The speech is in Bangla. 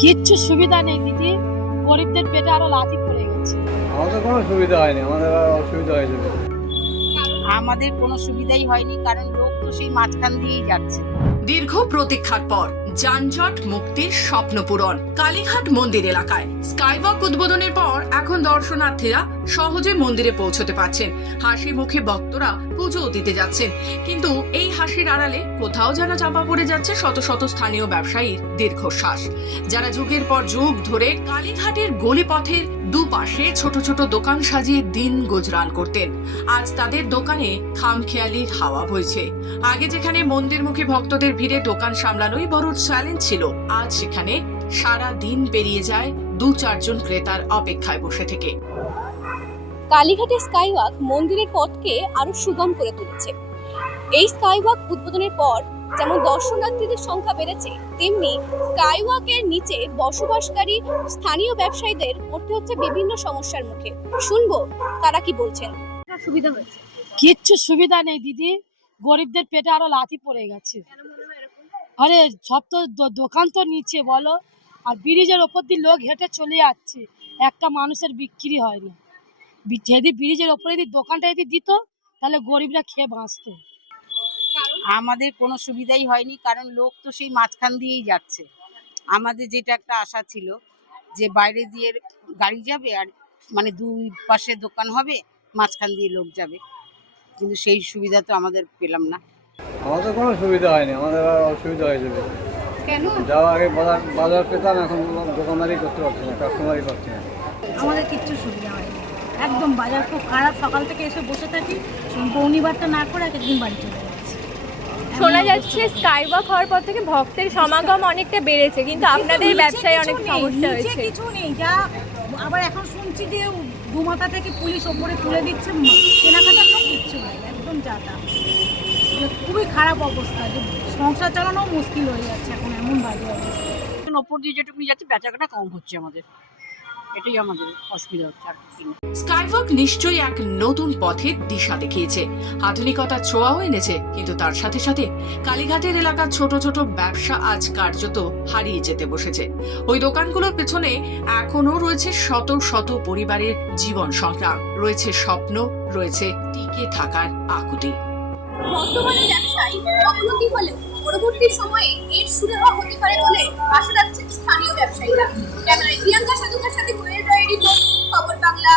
কিচ্ছু সুবিধা নেই দিদি, গরিবদের পেটে আরো লাথি পড়ে গেছে। আমাদের কোনো সুবিধা হয়নি, আমাদের অসুবিধা হয়েছে। আমাদের কোনো সুবিধাই হয়নি, কারণ লোক তো সেই মাঝখান দিয়েই যাচ্ছে। দীর্ঘ প্রতীক্ষার পর যানজট মুক্তির স্বপ্ন পূরণ কালীঘাট মন্দির এলাকায় স্কাইওয়াক উদ্বোধনের পর এখন দর্শনার্থীরা সহজে মন্দিরে পৌঁছতে পারছেন। হাসি মুখে ভক্তরা পুজো দিতে যাচ্ছেন, কিন্তু এই হাসির আড়ালে কোথাও যেন চাপা পড়ে যাচ্ছে শত শত স্থানীয় ব্যবসায়ীর দীর্ঘশ্বাস, যারা যুগের পর যুগ ধরে কালীঘাটের গলিপথের দুপাশে ছোট ছোট দোকান সাজিয়ে দিন গুজরান করতেন। আজ তাদের দোকানে খামখেয়ালির হাওয়া বইছে। আগে যেখানে মন্দিরমুখী ভক্তদের ভিড়ে দোকান সামলানোই বড় চ্যালেঞ্জ ছিল, আজ সেখানে সারা দিন পেরিয়ে যায় 2-4 জন ক্রেতার অপেক্ষায় বসে থেকে। কালীঘাটের স্কাইওয়াক মন্দিরের পথকে আরো সুগম করে তুলেছে। এই স্কাইওয়াক উদ্বোধনের পর যেমন দর্শনার্থীদের সংখ্যা বেড়েছে, তেমনি স্কাইওয়াকের নিচে বসবাসকারী স্থানীয় ব্যবসায়ীদের পড়তে হচ্ছে বিভিন্ন সমস্যার মুখে। শুনবো তারা কি বলছেন। সুবিধা হয়েছে? কিচ্ছু সুবিধা নেই দিদি, গরিবদের পেটে আরো লাথি পড়ে গেছে। আরে সব তো দোকান তো নিচে বলো, আর ব্রিজের ওপর দিয়ে লোক হেঁটে চলে যাচ্ছে, একটা মানুষের বিক্রি হয় না। যদি ব্রিজের ওপরে যদি দোকানটা যদি দিত, তাহলে গরিবরা খেয়ে বাঁচত। আমাদের কোনো সুবিধাই হয়নি, কারণ লোক তো সেই মাঝখান দিয়েই যাচ্ছে। আমাদের যেটা একটা আশা ছিল যে বাইরে দিয়ে গাড়ি যাবে, আর মানে দুই পাশে দোকান হবে, মাঝখান দিয়ে লোক যাবে, কিন্তু সেই সুবিধা তো আমাদের পেলাম না। আমাদের কোনো সুবিধা হয়নি, আমাদের অসুবিধা হয়েছে। কেন? যাওয়া আগে বাজার পেতাম, এখন দোকানদারি করতে পারছি না, কাস্টমারই পাচ্ছি না। আমাদের কিচ্ছু সুবিধা হয়নি, একদম বাজার খুব খারাপ। সকাল থেকে এসে বসে থাকি, পৌনিবারটা না করে এক একদিন বাড়ি চলে যাচ্ছি। শোনা যাচ্ছে স্কাইওয়াক হওয়ার পর থেকে ভক্তের সমাগম অনেকটা বেড়েছে, কিন্তু আপনাদের ব্যবসায় অনেক সমস্যা হয়েছে। কিছু নেই, যা আবার এখন শুনছি যে দুমাথা থেকে পুলিশ ওপরে তুলে দিচ্ছে, কেনাকাটার লোক কিচ্ছু নেই, একদম যাতা। খুবই খারাপ অবস্থা, যে সংসার চালানো মুশকিল হয়ে যাচ্ছে এখন, এমন বাজে অবস্থা। ওপর দিয়ে যেটুকুনি যাচ্ছে বেচাকেনা কম হচ্ছে, আমাদের এটাই আমাদের অসুবিধা হচ্ছে, আর কিছু না। স্কাইওয়াক নিশ্চয়ই এক নতুন পথের দিশা দেখিয়েছে, আধুনিকতার ছোঁয়াও এনেছে, কিন্তু তার সাথে সাথে কালীঘাটের এলাকার ছোট ছোট ব্যবসা আজ কার্যত হারিয়ে যেতে বসেছে। ওই দোকানগুলোর পেছনে এখনো রয়েছে শত শত পরিবারের জীবন সংগ্রাম, রয়েছে স্বপ্ন, রয়েছে টিকে থাকার আকুতি। বর্তমানে ব্যবসায় অবনতি হলেও পরবর্তী সময়ে এর সুরাহা হতে পারে বলে আশা রাখছেন স্থানীয় ব্যবসায়ীরা। ক্যামেরায় প্রিয়াঙ্কা সাধুকার সাথে কোয়েল রায়ের রিপোর্ট, খবর বাংলা।